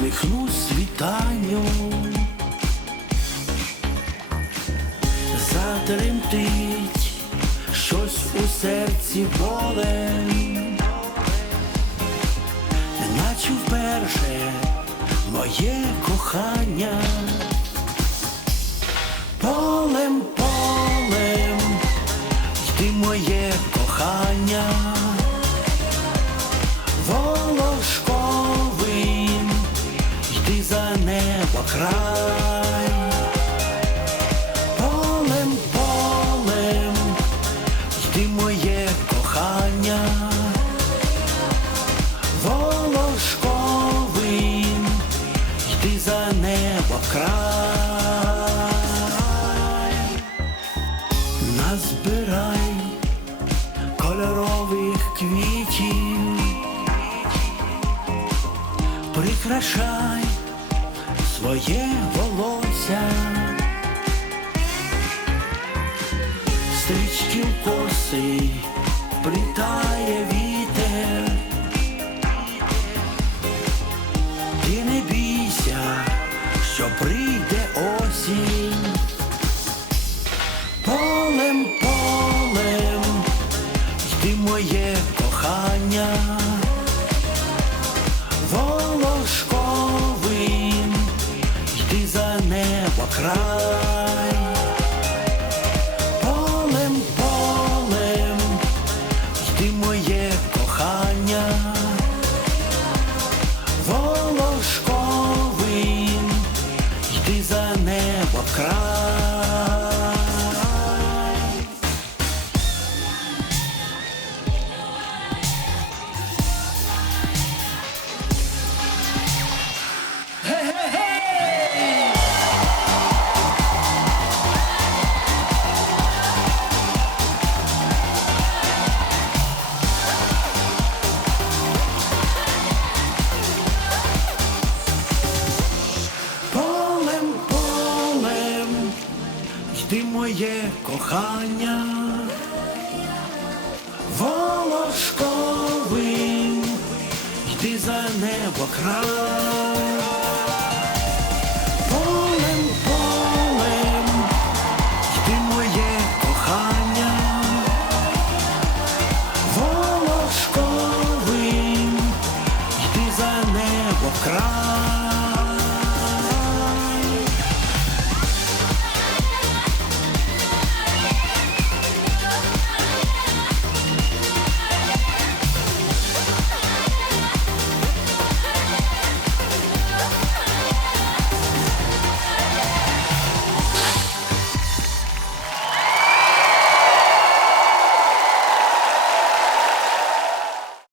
усміхнусь світанню, затремтить щось у серці болем, наче вперше моє кохання. Полем, край, полем, полем, йди моє кохання, волошковим, йди за небо край. Назбирай кольорових квітів, прикрашай своє волосся, стрічки коси плітає вітер, ти не бійся, що прийде осінь. Полем, полем, йди моє кохання, небо край, йди моє кохання, волошковим, йди за небо край.